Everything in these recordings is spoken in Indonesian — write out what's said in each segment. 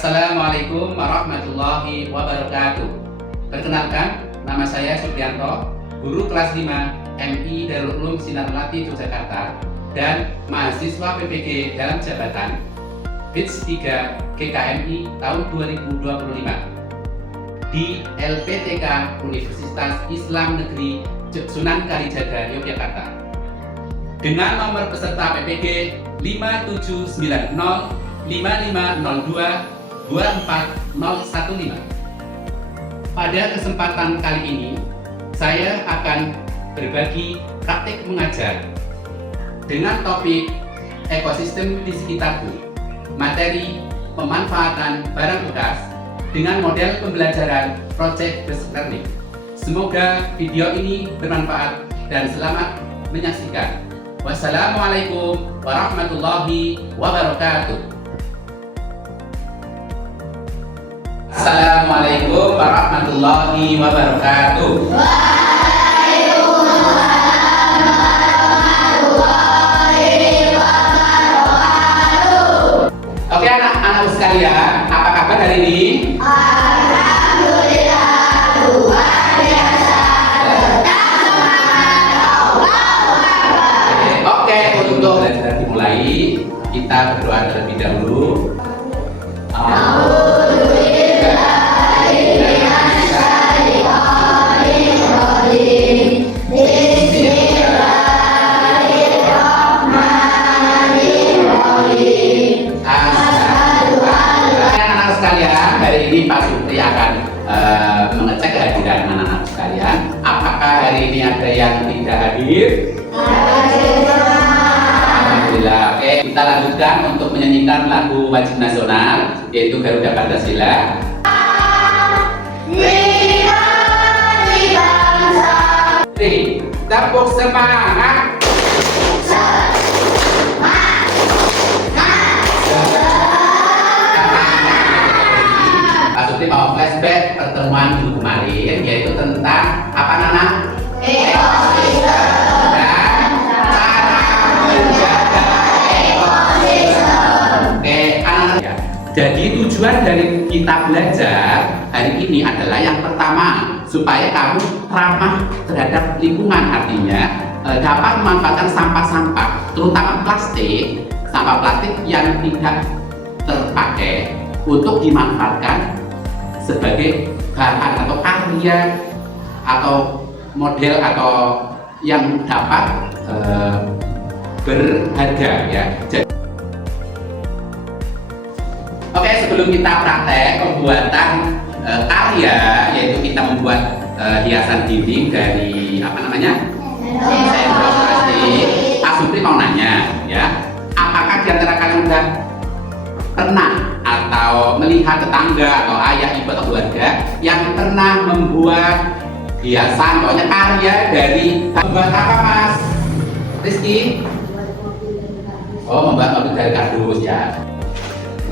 Assalamualaikum warahmatullahi wabarakatuh. Perkenalkan, nama saya Supriyanto, guru kelas 5 MI Darul Ulum Sinar Melati Yogyakarta dan mahasiswa PPG dalam jabatan Batch 3 GKMI tahun 2025 di LPTK Universitas Islam Negeri Sunan Kalijaga, Yogyakarta dengan nomor peserta PPG 5790 5502 24015. Pada kesempatan kali ini saya akan berbagi praktik mengajar dengan topik ekosistem di sekitarku, materi pemanfaatan barang bekas dengan model pembelajaran project based learning. Semoga video ini bermanfaat dan selamat menyaksikan. Wassalamualaikum warahmatullahi wabarakatuh. Assalamualaikum warahmatullahi wabarakatuh. Waalaikumsalam warahmatullahi wabarakatuh. Oke anak-anak sekalian, apa kabar hari ini? Alhamdulillah luar biasa. Tetap semangat. Allahu Akbar. Oke, untuk belajar dimulai, kita berdoa terlebih dahulu. Hari ini Pak Supri akan mengecek kehadiran anak-anak sekalian. Apakah hari ini ada yang tidak hadir? Alhamdulillah. Oke, kita lanjutkan untuk menyanyikan lagu wajib nasional, yaitu Garuda Pancasila. Tepuk semangat. Supri mau flashback pertemuan minggu kemarin, yaitu tentang apa Nana? Ekosistem Dan cara menjaga ekosistem. Oke, anak ya. Jadi tujuan dari kita belajar hari ini adalah yang pertama, supaya kamu ramah terhadap lingkungan, artinya dapat memanfaatkan sampah-sampah, terutama plastik, sampah plastik yang tidak terpakai untuk dimanfaatkan sebagai bahan atau karya atau model atau yang dapat berharga ya. Oke, sebelum kita praktek pembuatan karya, yaitu kita membuat hiasan dinding dari apa namanya? Sendok plastik. Pak Supri mau nanya ya, apakah di antara kalian sudah pernah atau melihat tetangga atau ayah, ibu atau keluarga yang pernah membuat hiasan, pokoknya karya dari membuat apa Mas Rizky? Oh, membuat mobil dari kardus ya.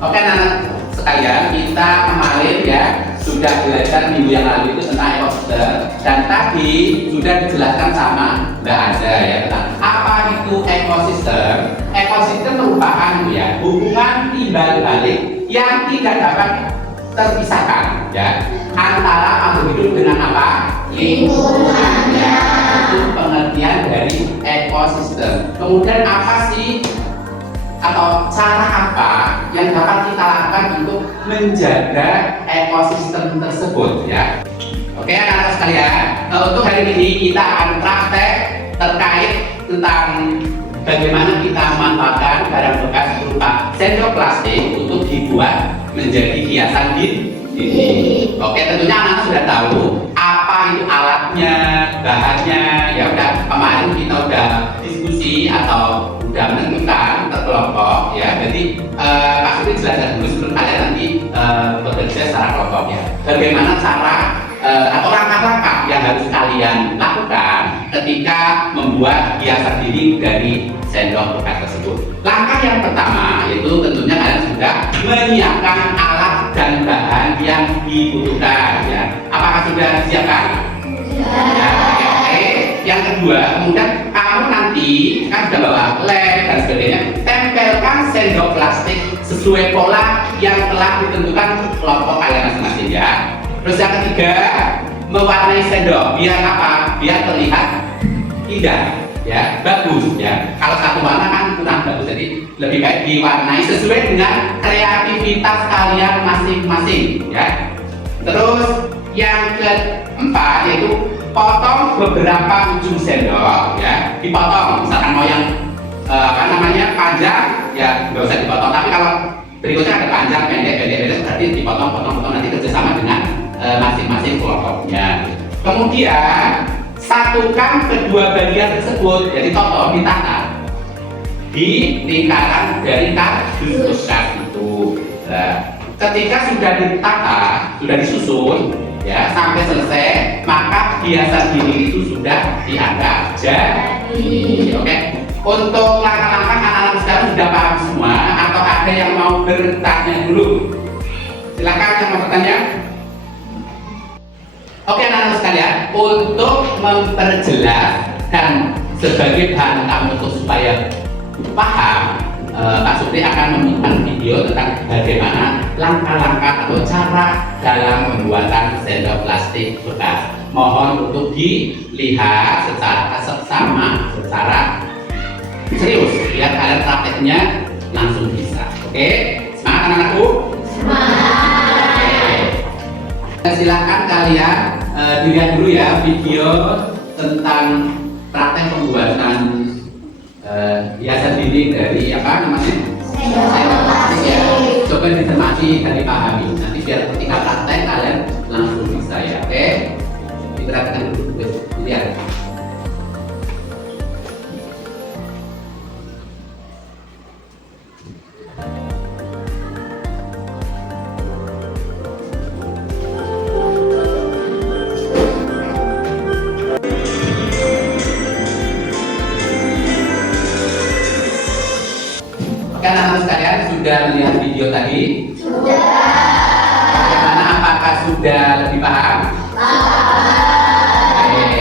Oke anak-anak sekalian, kita kemarin ya sudah belajar minggu yang lalu itu tentang ekosistem, dan tadi sudah dijelaskan sama Mbak Aza ya tentang apa itu ekosistem. Ekosistem merupakan ya hubungan timbal balik yang tidak dapat terpisahkan ya antara makhluk hidup dengan apa? Lingkungannya. Itu pengertian dari ekosistem. Kemudian apa sih atau cara apa yang dapat kita lakukan untuk menjaga ekosistem tersebut ya? Oke anak-anak sekalian, untuk hari ini kita akan praktek terkait tentang bagaimana kita memanfaatkan barang bekas berupa sendok plastik untuk dibuat menjadi hiasan dinding. Oke, tentunya anak-anak sudah tahu apa itu alatnya, bahannya. Ya udah, kemarin kita udah diskusi atau udah menentukan terkelompok ya. Jadi Pak Supri jelaskan dulu sebelum kalian nanti bekerja secara kelompok ya. Bagaimana cara atau langkah-langkah yang harus kalian lakukan ketika membuat hiasan dinding dari sendok bekas tersebut. Langkah yang pertama yaitu tentunya kalian sudah menyiapkan alat dan bahan yang dibutuhkan ya. Apakah sudah disiapkan? Ya, oke. Yang kedua, kemudian kamu nanti kan sudah bawa lem dan sebagainya, tempelkan sendok plastik sesuai pola yang telah ditentukan kelompok kalian masing-masing ya. Terus yang ketiga, mewarnai sendok biar apa? Biar terlihat indah ya, bagus ya. Kalau satu warna kan kurang bagus, jadi lebih baik diwarnai sesuai dengan kreativitas kalian masing-masing ya. Terus yang keempat yaitu potong beberapa ujung sendok ya, dipotong. Misalkan mau yang panjang ya nggak usah dipotong, tapi kalau berikutnya ada panjang, pendek berarti dipotong nanti kerjasama dengan masing-masing kelompoknya. Kemudian satukan kedua bagian tersebut, jadi toto ditata di lingkaran dari kardus itu. Nah, ketika sudah ditata, sudah disusun ya sampai selesai, maka hiasan dinding itu sudah dianggap jadi. Oke. Untuk langkah-langkah anak-anak sekarang sudah paham semua atau ada yang mau bertanya dulu? Silakan yang mau bertanya. Oke anak-anak sekalian, untuk memperjelas dan sebagai bahan kamu untuk supaya paham, Pak Supri akan membuat video tentang bagaimana langkah-langkah atau cara dalam pembuatan sendok plastik bekas. Mohon untuk dilihat secara seksama, secara serius, biar kalian prakteknya langsung bisa. Oke, semangat anak-anakku. Silakan kalian dilihat dulu ya video tentang praktek pembuatan hiasan dinding dari apa namanya? Sendok plastik ya. Coba dicermati dan dipahami. Nanti biar ketika praktek kalian langsung bisa ya. Oke? Diperhatikan dulu, lihat. Kan anak sekalian sudah melihat video tadi? Sudah. Bagaimana? Apakah sudah lebih paham? Oke.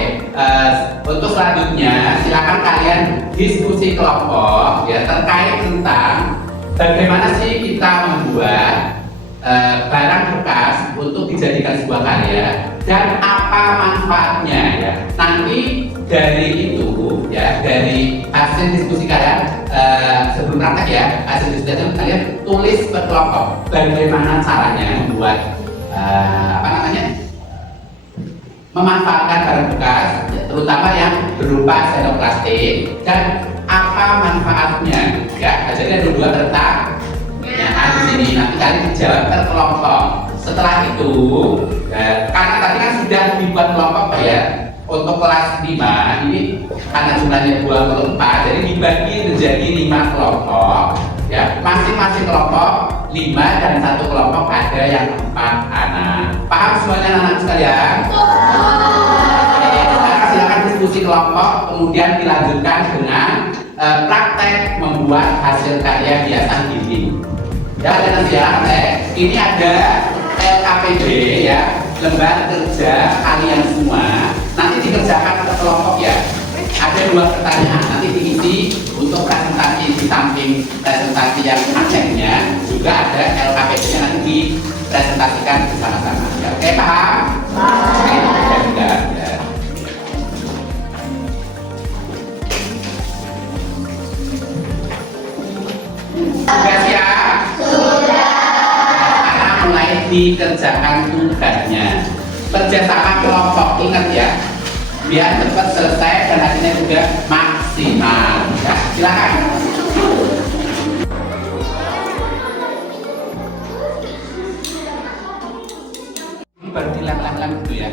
Untuk selanjutnya silakan kalian diskusi kelompok ya terkait tentang bagaimana sih kita membuat barang bekas untuk dijadikan sebuah karya dan apa manfaatnya ya. Nanti dari itu ya, dari hasil diskusi kalian sebelum praktek ya, hasil diskusi kalian tulis per kelompok bagaimana caranya membuat memanfaatkan barang bekas terutama yang berupa sendok plastik dan apa manfaatnya ya. Jadi ada 2 kertas yang di sini, nanti kalian dijawab per kelompok. Setelah itu karena tadi kan sudah dibuat kelompok ya, untuk kelas 5 ini karena jumlahnya 24, jadi dibagi menjadi 5 kelompok ya, masing-masing kelompok 5 dan 1 kelompok ada yang 4 anak. Paham semuanya anak-anak sekalian? Silakan diskusi kelompok, kemudian dilanjutkan dengan praktek membuat hasil karya hiasan dinding. Ya, dan ini ada LKPD ya, lembar kerja kalian semua. Nanti dikerjakan ke kelompok ya. Ada 2 pertanyaan nanti diisi untuk presentasi. Di samping presentasi yang acehnya juga ada LKPD-nya nanti dipresentasikan bersama-sama. Ya, oke, paham? Oke, sudah. Sudah siap? Sudah. Sekarang mulai dikerjakan tugasnya. Kerjasama kelompok, ingat ya, biar cepat selesai dan hasilnya juga maksimal. Ya, silakan. Ini baru dilem-lem gitu ya.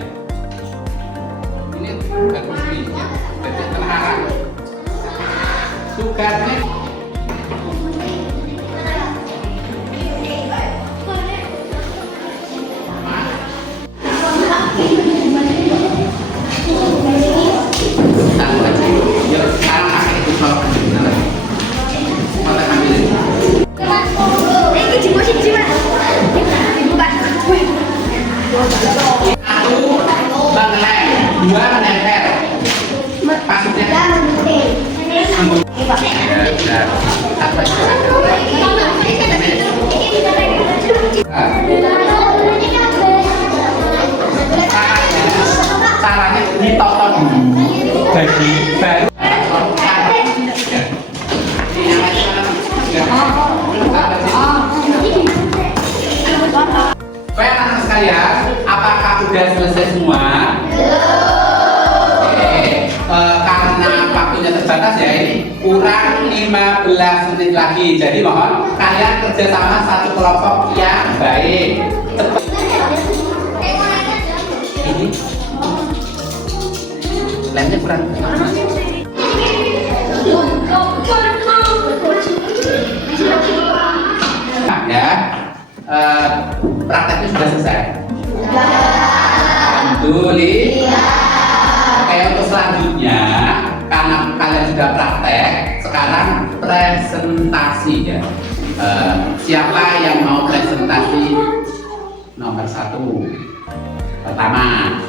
Ini bagus nih, ya. Berarti terarah. Tugasnya baru Baik anak-anak sekalian, apakah sudah selesai semua? Oke, karena waktunya terbatas ya, ini kurang 15 menit lagi. Jadi mohon kalian kerjasama satu kelompok yang baik. Ini lemnya kurang. Ya, prakteknya sudah selesai. Alhamdulillah. Oke, untuk selanjutnya karena kalian sudah praktek, sekarang presentasi ya. Siapa yang mau presentasi nomor 1? Pertama,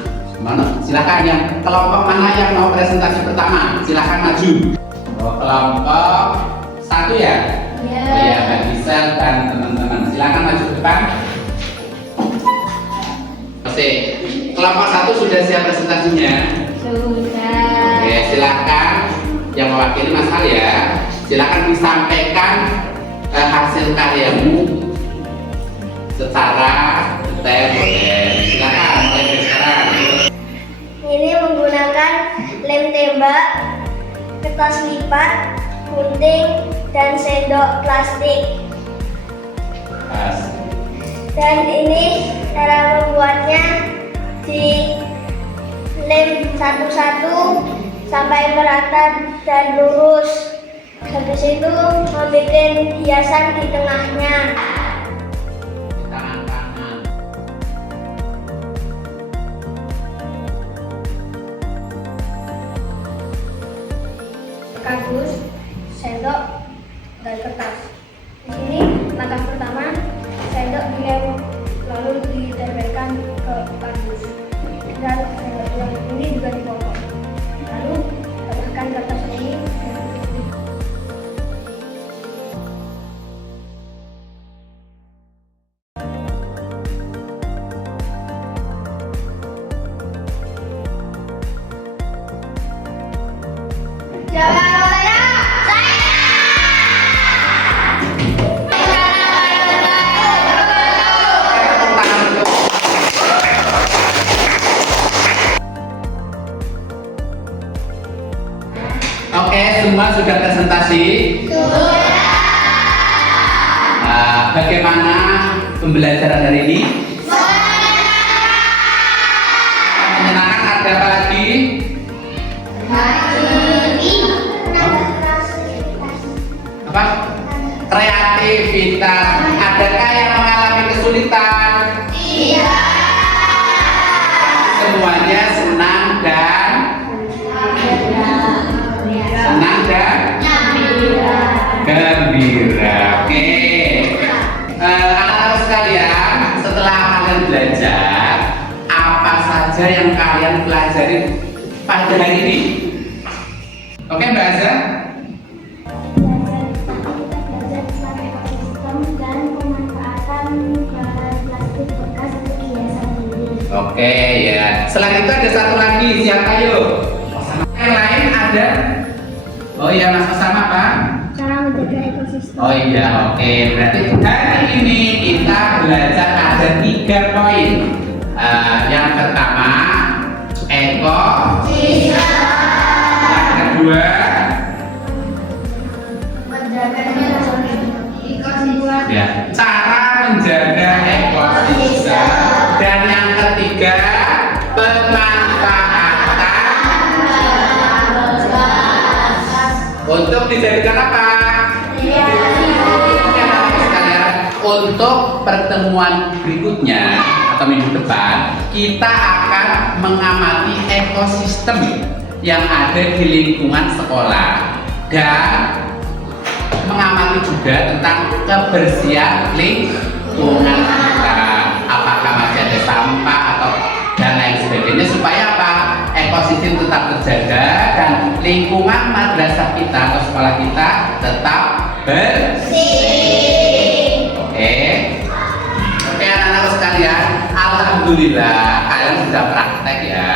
silakan yang kelompok mana yang mau presentasi pertama? Silakan maju. Kelompok 1 ya. Oh iya, Mbak Gisel dan teman-teman, silakan maju ke depan. Oke, kelompok 1 sudah siap presentasinya? Sudah. Oke, silakan yang mewakili Mas Al ya. Silakan disampaikan hasil karyamu secara detail. Silakan mulai sekarang. Ini menggunakan lem tembak, kertas lipat, gunting, dan sendok plastik. Dan ini cara membuatnya, di lem satu-satu sampai merata dan lurus. Habis itu membuat hiasan di tengahnya. Tangan kanan. Kardus, sendok, dan kertas. Di sini langkah pertama, sendok dilem lalu ditempelkan ke kardus, dan sendok yang ini juga dipotong. Lalu tambahkan kertas ini. Oke, semua sudah presentasi. Bagaimana pembelajaran hari ini? Menyenangkan. Ada apa lagi? Apa? Kreativitas. Adakah yang mengalami kesulitan? Iya. Semuanya senang dan gembira. Oke. Anak-anak sekalian, setelah kalian belajar, apa saja yang kalian pelajari pada hari ini? Oke, Mbak Azza? Belajar tentang ekosistem dan pemanfaatan bahan plastik bekas untuk hiasan dinding. Oke ya. Selain itu ada satu lagi, siapa yuk? Yang lain ada? Oh iya, Mas Osama Pak. Cara menjaga ekosistem. Oh iya, oke. Berarti hari ini kita belajar ada 3 poin. Yang pertama, ekosistem. Yang kedua, Menjaga ekosistem. ya, cara menjaga ekosistem. Dan yang ketiga, pemanfaatan untuk dijadikan apa? Oke, anak-anak sekalian, untuk pertemuan berikutnya atau minggu depan kita akan mengamati ekosistem yang ada di lingkungan sekolah dan mengamati juga tentang kebersihan lingkungan kita, apakah masih ada sampah atau dan lain sebagainya, supaya apa? Ekosistem tetap terjaga dan lingkungan madrasah kita atau sekolah kita tetap bersih. Oke, anak-anak sekalian, alhamdulillah. Alhamdulillah kalian sudah praktek ya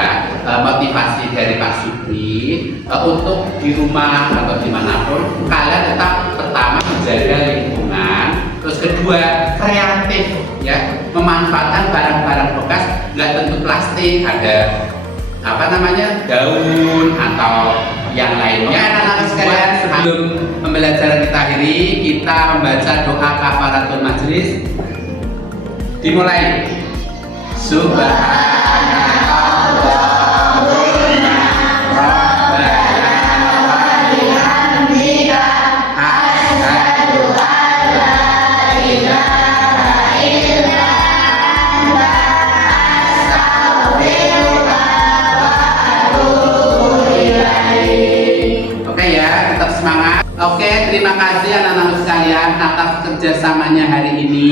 motivasi dari Pak Supri untuk di rumah atau dimanapun kalian tetap pertama menjaga lingkungan, terus kedua kreatif ya, memanfaatkan barang-barang bekas, nggak tentu plastik, ada apa namanya daun atau yang lainnya. Anak-anak sekalian, sebelum pembelajaran kita akhiri, kita membaca doa kafaratul majelis. Dimulai. Subhanallahumma rabbana wa bihamdika asyhadu an la ilaha illa anta astaghfiruka wa atubu ilaik. Oke ya, tetap semangat. Oke, terima kasih anak-anak sekalian atas kerjasamanya hari ini.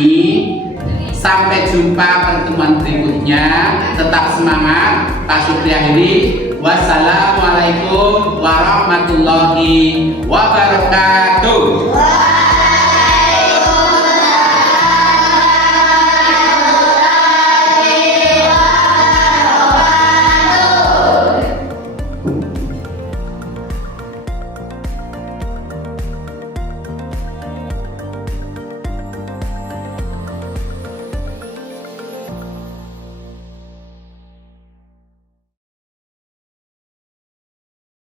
Sampai jumpa pertemuan berikutnya. Tetap semangat. Pak Supri akhiri. Wassalamualaikum warahmatullahi wabarakatuh.